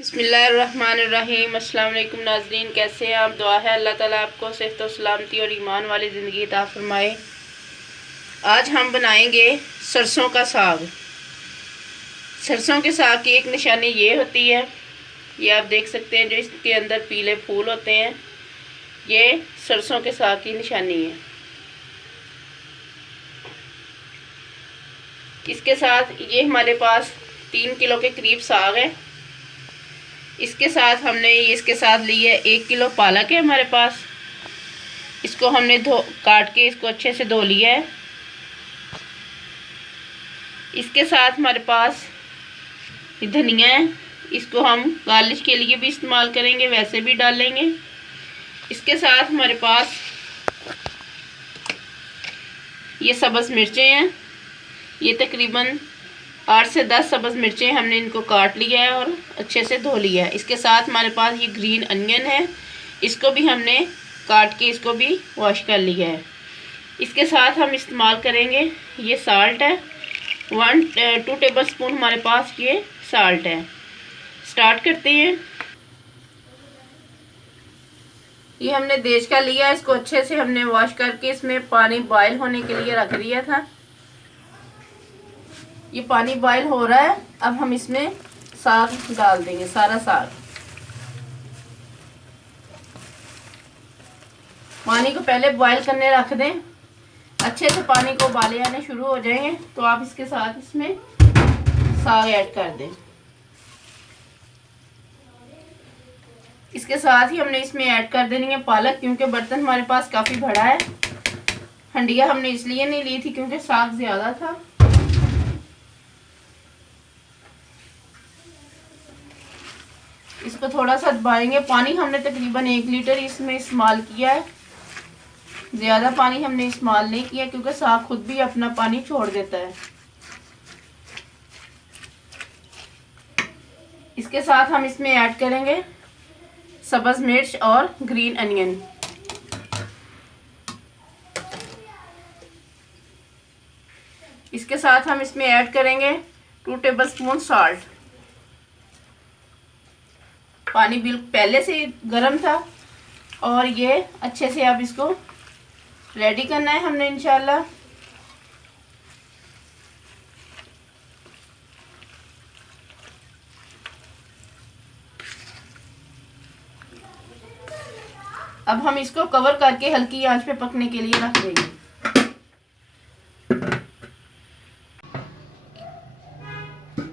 बिस्मिल्लाहिर्रहमानिर्रहीम। अस्सलाम वालेकुम नाज़रीन, कैसे हैं आप? दुआ है अल्लाह ताला आपको सेहत व सलामती और ईमान वाली ज़िंदगी अता फरमाए। आज हम बनाएंगे सरसों का साग। सरसों के साग की एक निशानी ये होती है, ये आप देख सकते हैं, जो इसके अंदर पीले फूल होते हैं, ये सरसों के साग की निशानी है। इसके साथ ये हमारे पास 3 किलो के करीब साग है। इसके साथ हमने इसके साथ ली है 1 किलो पालक है हमारे पास। इसको हमने काट के इसको अच्छे से धो लिया है। इसके साथ हमारे पास धनिया है, इसको हम गार्निश के लिए भी इस्तेमाल करेंगे, वैसे भी डालेंगे। इसके साथ हमारे पास ये सब्ज़ मिर्चें हैं, ये तकरीबन 8 से 10 सब्ज़ मिर्चें हमने इनको काट लिया है और अच्छे से धो लिया है। इसके साथ हमारे पास ये ग्रीन अनियन है, इसको भी हमने काट के इसको भी वॉश कर लिया है। इसके साथ हम इस्तेमाल करेंगे ये साल्ट है, 2 टेबल स्पून हमारे पास ये साल्ट है। स्टार्ट करते हैं। ये हमने देश का लिया, इसको अच्छे से हमने वॉश करके इसमें पानी बॉयल होने के लिए रख दिया था। ये पानी बॉयल हो रहा है, अब हम इसमें साग डाल देंगे, सारा साग। पानी को पहले बॉयल करने रख दें, अच्छे से पानी को उबाले आने शुरू हो जाएंगे तो आप इसके साथ इसमें साग ऐड कर दें। इसके साथ ही हमने इसमें ऐड कर देनी है पालक, क्योंकि बर्तन हमारे पास काफ़ी बड़ा है। हंडिया हमने इसलिए नहीं ली थी क्योंकि साग ज़्यादा था। इसको थोड़ा सा दबाएंगे। पानी हमने तकरीबन 1 लीटर इसमें इस्तेमाल किया है, ज़्यादा पानी हमने इस्तेमाल नहीं किया क्योंकि साग खुद भी अपना पानी छोड़ देता है। इसके साथ हम इसमें ऐड करेंगे सब्ज़ मिर्च और ग्रीन अनियन। इसके साथ हम इसमें ऐड करेंगे 2 टेबल स्पून सॉल्ट। पानी बिल्कुल पहले से गर्म था और ये अच्छे से अब इसको रेडी करना है हमने इंशाल्लाह। अब हम इसको कवर करके हल्की आंच पे पकने के लिए रख देंगे।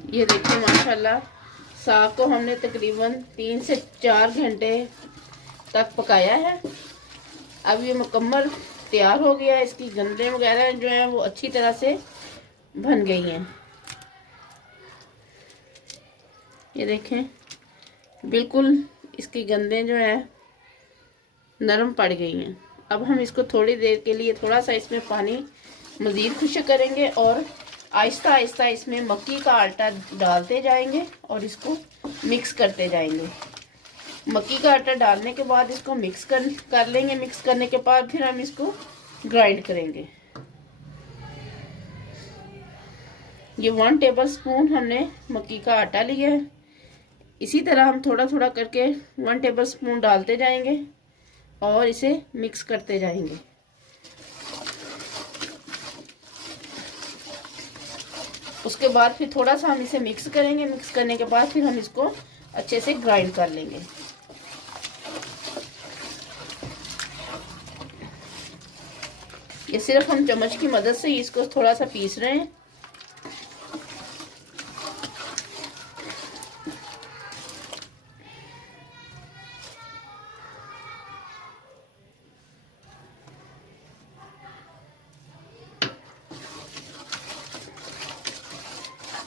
ये देखिए माशाल्लाह, साग को हमने तकरीबन 3 से 4 घंटे तक पकाया है। अब ये मुकम्मल तैयार हो गया है। इसकी गंदें वगैरह जो हैं वो अच्छी तरह से भन गई हैं। ये देखें, बिल्कुल इसकी गंदें जो हैं नरम पड़ गई हैं। अब हम इसको थोड़ी देर के लिए थोड़ा सा इसमें पानी मज़ीद खुश्क करेंगे और आहिस्ता आहिस्ता इसमें मक्की का आटा डालते जाएंगे और इसको मिक्स करते जाएंगे। मक्की का आटा डालने के बाद इसको मिक्स कर लेंगे। मिक्स करने के बाद फिर हम इसको ग्राइंड करेंगे। ये 1 टेबल स्पून हमने मक्की का आटा लिया है। इसी तरह हम थोड़ा थोड़ा करके 1 टेबल स्पून डालते जाएंगे और इसे मिक्स करते जाएंगे। उसके बाद फिर थोड़ा सा हम इसे मिक्स करेंगे। मिक्स करने के बाद फिर हम इसको अच्छे से ग्राइंड कर लेंगे। ये सिर्फ हम चम्मच की मदद से इसको थोड़ा सा पीस रहे हैं।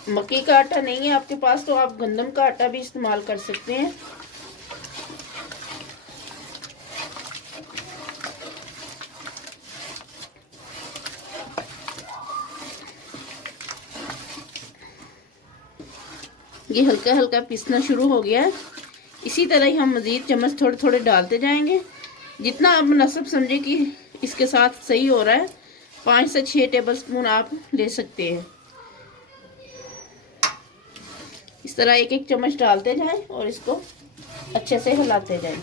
मक्की का आटा नहीं है आपके पास तो आप गंदम का आटा भी इस्तेमाल कर सकते हैं। ये हल्का हल्का पीसना शुरू हो गया है। इसी तरह ही हम मज़ीद चम्मच थोड़े थोड़े डालते जाएंगे, जितना आप मुनासिब समझे कि इसके साथ सही हो रहा है। 5 से 6 टेबल स्पून आप ले सकते हैं। इस तरह एक एक चम्मच डालते जाएं और इसको अच्छे से हिलाते जाएं।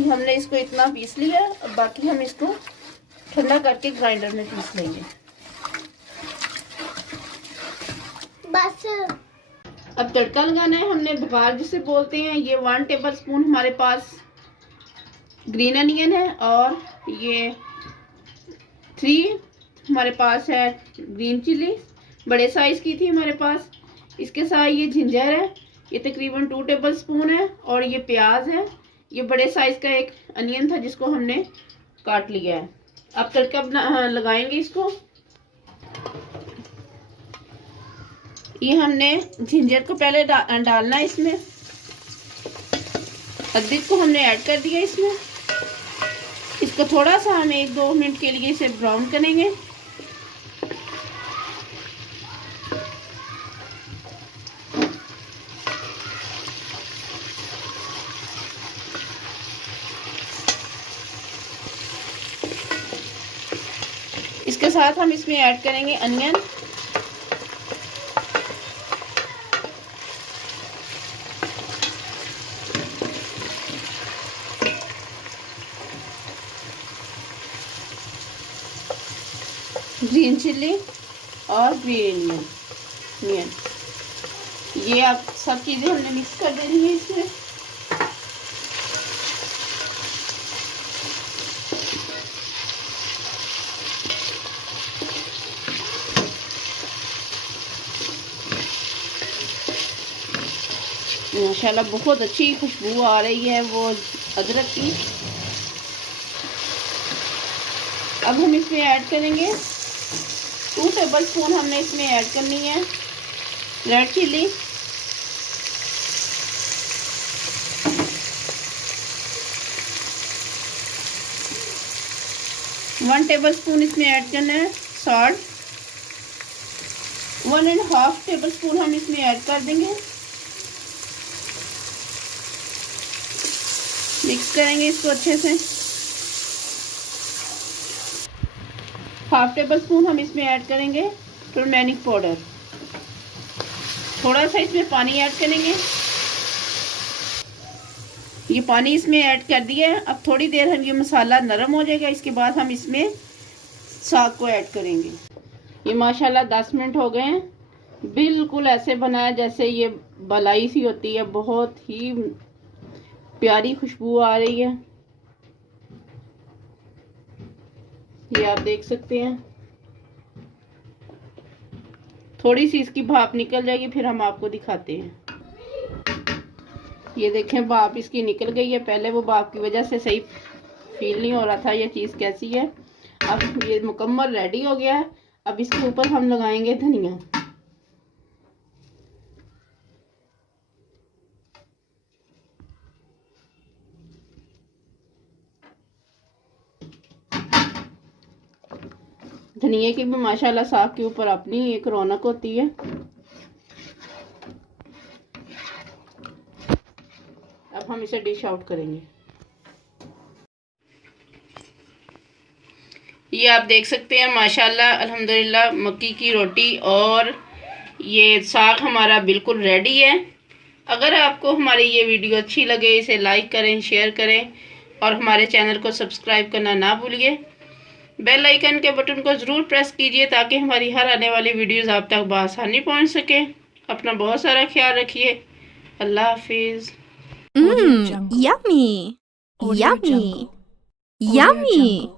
हमने इसको इतना पीस लिया, अब बाकी हम इसको ठंडा करके ग्राइंडर में पीस लेंगे बस। अब तड़का लगाना है हमने, बघार जिसे बोलते हैं। ये 1 टेबल स्पून हमारे पास ग्रीन अनियन है और ये 3 हमारे पास है ग्रीन चिली, बड़े साइज की थी हमारे पास। इसके साथ ये जिंजर है, ये तकरीबन 2 टेबल स्पून है। और ये प्याज है, ये बड़े साइज का एक अनियन था जिसको हमने काट लिया है। अब तड़का लगाएंगे इसको। ये हमने जिंजर को पहले डालना है इसमें। अदरक को हमने ऐड कर दिया इसमें। इसको थोड़ा सा हम 1-2 मिनट के लिए इसे ब्राउन करेंगे। इसके साथ हम इसमें ऐड करेंगे अनियन। ग्रीन चिल्ली और ग्रीन अनियन, ये अब सब चीजें हमने मिक्स कर देनी है इसमें। माशाल्लाह बहुत अच्छी खुशबू आ रही है वो अदरक की। अब हम इसमें ऐड करेंगे 2 टेबल स्पून हमने इसमें ऐड करनी है red chilli. One tablespoon इसमें ऐड करना है सॉल्ट। 1.5 टेबल स्पून हम इसमें ऐड कर देंगे। मिक्स करेंगे इसको अच्छे से। 1/2 टेबल स्पून हम इसमें ऐड करेंगे टर्मेरिक पाउडर। थोड़ा सा इसमें पानी ऐड करेंगे। ये पानी इसमें ऐड कर दिया है। अब थोड़ी देर हम ये मसाला नरम हो जाएगा, इसके बाद हम इसमें साग को ऐड करेंगे। ये माशाल्लाह 10 मिनट हो गए हैं। बिल्कुल ऐसे बनाया जैसे ये बलाई सी होती है, बहुत ही प्यारी खुशबू आ रही है। ये आप देख सकते हैं। थोड़ी सी इसकी भाप निकल जाएगी फिर हम आपको दिखाते हैं। ये देखें भाप इसकी निकल गई है। पहले वो भाप की वजह से सही फील नहीं हो रहा था ये चीज़ कैसी है। अब ये मुकम्मल रेडी हो गया है। अब इसके ऊपर हम लगाएंगे धनिया। धनिया की भी माशाल्लाह साग के ऊपर अपनी एक रौनक होती है। अब हम इसे डिश आउट करेंगे। ये आप देख सकते हैं माशाल्लाह अल्हम्दुलिल्लाह मक्की की रोटी और ये साग हमारा बिल्कुल रेडी है। अगर आपको हमारी ये वीडियो अच्छी लगे इसे लाइक करें, शेयर करें और हमारे चैनल को सब्सक्राइब करना ना भूलिए। बेल आइकन के बटन को ज़रूर प्रेस कीजिए ताकि हमारी हर आने वाली वीडियोज़ आप तक बआसानी पहुंच सके। अपना बहुत सारा ख्याल रखिए। अल्लाह हाफिज़। Yummy. Yummy. Yummy.